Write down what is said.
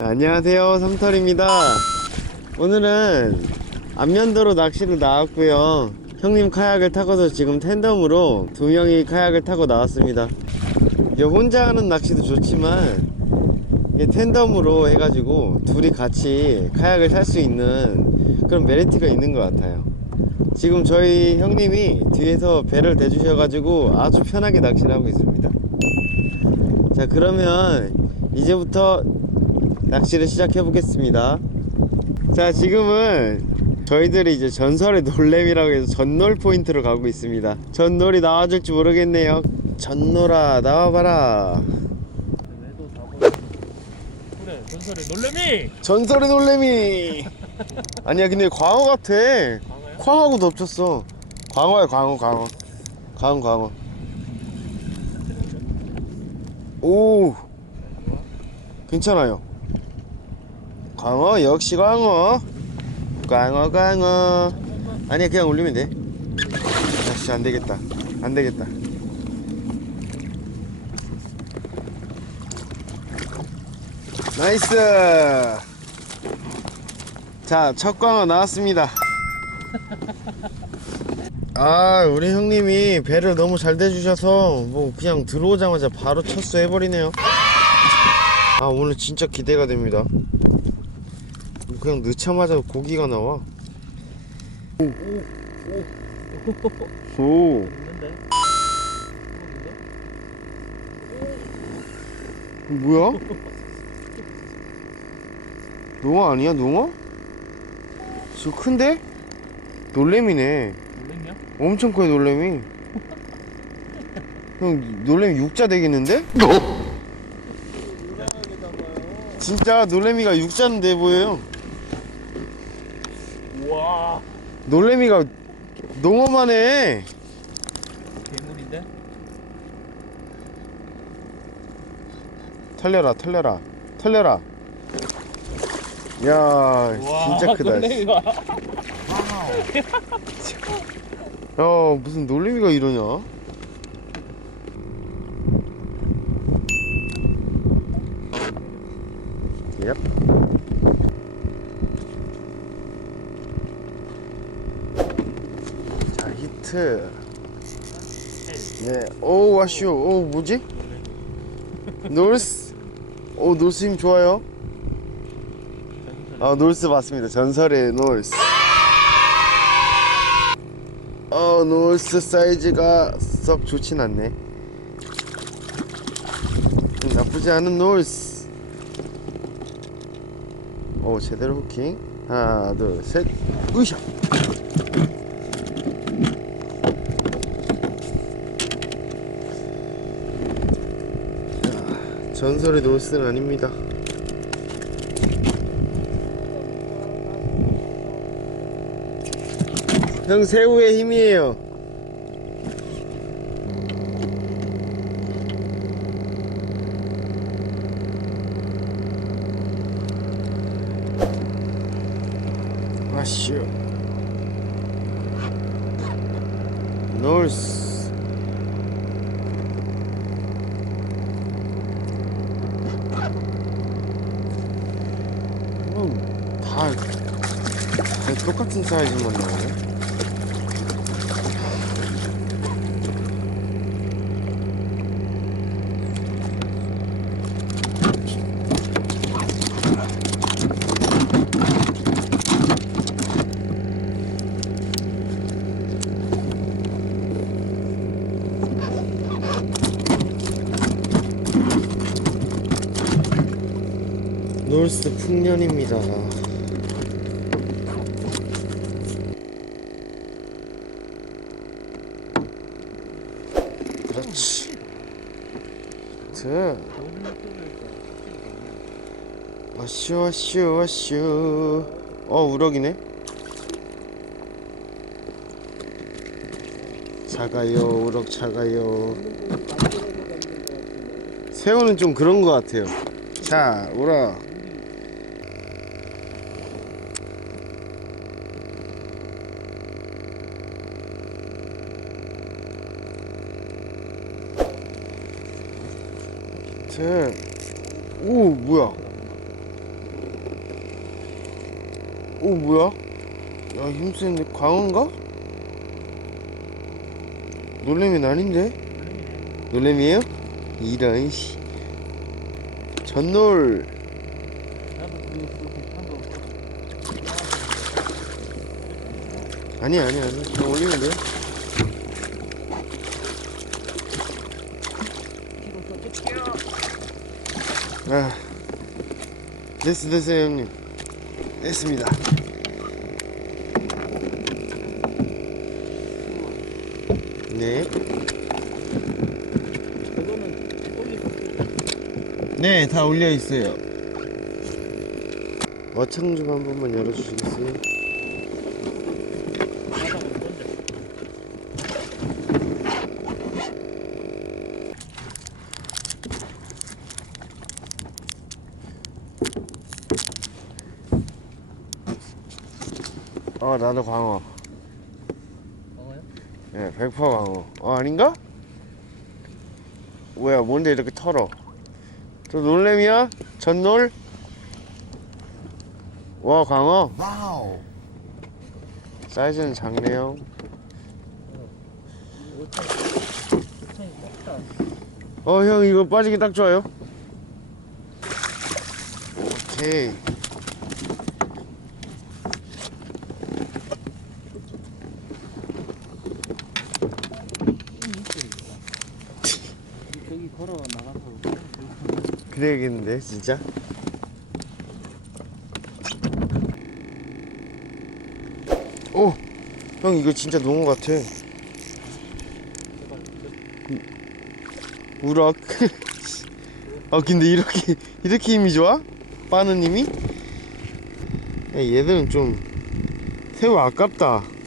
안녕하세요 삼털입니다. 오늘은 안면도로 낚시를 나왔고요. 형님 카약을 타고서 지금 텐덤으로 두 명이 카약을 타고 나왔습니다. 이게 혼자 하는 낚시도 좋지만 텐덤으로 해가지고 둘이 같이 카약을 탈 수 있는 그런 메리트가 있는 것 같아요. 지금 저희 형님이 뒤에서 배를 대주셔가지고 아주 편하게 낚시를 하고 있습니다. 자 그러면 이제부터 낚시를 시작해 보겠습니다. 자, 지금은 저희들이 이제 전설의 놀램이라고 해서 전놀 포인트로 가고 있습니다. 전놀이 나와줄지 모르겠네요. 전놀아, 나와봐라. 그래 전설의 놀래미 전설의 놀램이! 아니야, 근데 광어 같아. 강아야? 광어하고 덮쳤어. 광어야, 광어, 광어. 광어, 광어. 오! 괜찮아요. 광어, 역시 광어. 광어, 광어. 아니야, 그냥 올리면 돼. 역시 안 되겠다. 안 되겠다. 나이스! 자, 첫 광어 나왔습니다. 아, 우리 형님이 배를 너무 잘 대주셔서 뭐 그냥 들어오자마자 바로 첫수 해버리네요. 아, 오늘 진짜 기대가 됩니다. 그냥 넣자마자 고기가 나와. 오, 오, 오, 뭐야? 농어 아니야, 농어? 저 큰데? 놀래미네. 놀랬냐? 엄청 커요 놀래미 형 놀래미 육자 되겠는데? 진짜 놀래미가 육자인데 보여요 우와. 놀래미가 농어만 해 괴물인데? 털려라 털려라 털려라. 야 진짜 크다. 놀래미가. 야 무슨 놀래미가 이러냐? 얍. 자 히트. 예오 와쇼 오 뭐지? 놀스. 오 놀스 힘 좋아요? 아 놀스 맞습니다. 전설의 놀스. 어 놀스 사이즈가 썩 좋진 않네. 음, 나쁘지 않은 놀스. 오 제대로 후킹. 하나 둘셋. 으쌰 전설의 놀스는 아닙니다 형 새우의 힘이에요. 아쉬. 놀스. 음, 다, 다 똑같은 사이즈만 나오네. 놀스 풍년입니다. 그렇지. 드. 아쉬워 아쉬워 아쉬워. 어 우럭이네. 작아요 우럭 작아요. 새우는 좀 그런 것 같아요. 자 우럭. 하트 오 뭐야 오 뭐야? 야 힘센데 광어인가? 놀래미는 아닌데? 놀래미에요? 이런 씨 전놀 아니 아니 아니 그냥 올리면 돼 아, 됐어 됐어요 형님 됐습니다 네 네, 다 올려 있어요. 어창 좀 한 번만 열어주시겠어요? 바닥으로 던져 어, 나도 광어. 먹어요? 예, 100% 광어. 어, 아닌가? 뭐야, 뭔데 이렇게 털어? 저 놀래미야? 전놀? 와, 광어? 와우. 사이즈는 작네요. 어, 형, 이거 빠지기 딱 좋아요. 오케이. 저기 걸어 나가서 그래야겠는데, 진짜? 오! 형, 이거 진짜 농어 같아. 우럭. 아 근데 이렇게 이렇게 힘이 좋아? 빠느님이? 야, 얘들은 좀 새우 아깝다.